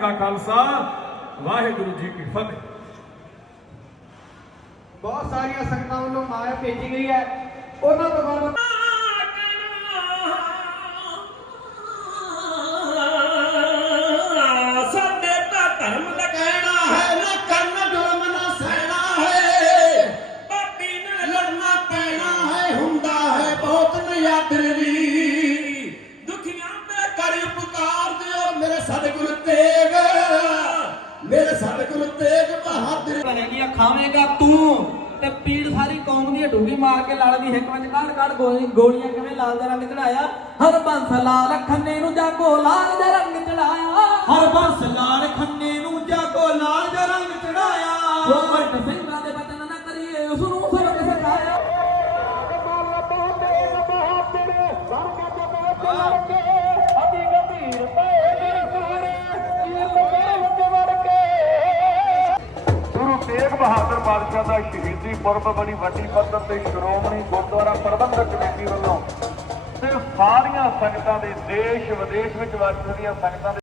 ਕਾ ਖਾਲਸਾ ਵਾਹਿਗੁਰੂ ਜੀ ਕੀ ਫਤਿਹ। ਬਹੁਤ ਸਾਰੀਆਂ ਸੰਗਤਾਂ ਵੱਲੋਂ ਮਾਇਆ ਭੇਜੀ ਗਈ ਹੈ। ਉਹਨਾਂ ਤੋਂ ਬਾਅਦ ਸਾਡੇ ਮੇਰੇ ਸਤਿਗੁਰ ਤੇਗ ਬਹਾਦਰ ਬਣੇਗੀਆਂ ਖਾਵੇਂਗਾ ਤੂੰ? ਤੇ ਪੀੜ ਸਾਰੀ ਕੌਮ ਦੀ ਢੂਗੀ ਮਾਰ ਕੇ ਲੜ ਦੀ ਹਿੱਕ ਵਿੱਚ ਕਾੜ ਕਾੜ ਗੋਲੀ ਗੋਲੀਆਂ ਕਿਵੇਂ ਲਾਲ ਦਾ ਰੰਗ ਚੜਾਇਆ? ਹਰ ਬੰਸ ਲਾਲ ਖੰਨੇ ਨੂੰ ਜਾਗੋ ਲਾਲ ਦਾ ਰੰਗ ਚੜਾਇਆ। ਹਰ ਬੰਸ ਲਾਲ ਖੰਨੇ ਨੂੰ ਜਾਗੋ ਲਾਲ ਦਾ ਰੰਗ ਚੜਾਇਆ। ਕੋਮਟ ਸਿੰਘਾਂ ਬਹਾਦਰ ਬਾਦਸ਼ਾਹ ਦਾ ਸ਼ਹੀਦੀ ਪੁਰਬ ਬੜੀ ਵੱਡੀ ਪੱਧਰ ਤੇ ਸ਼੍ਰੋਮਣੀ ਗੁਰਦੁਆਰਾ ਪ੍ਰਬੰਧਕ ਕਮੇਟੀ ਵੱਲੋਂ। ਤੇ ਸਾਰੀਆਂ ਸੰਗਤਾਂ ਦੇ ਦੇਸ਼ ਵਿਦੇਸ਼ ਵਿੱਚ ਵਸਦੀਆਂ ਸੰਗਤਾਂ ਦੇ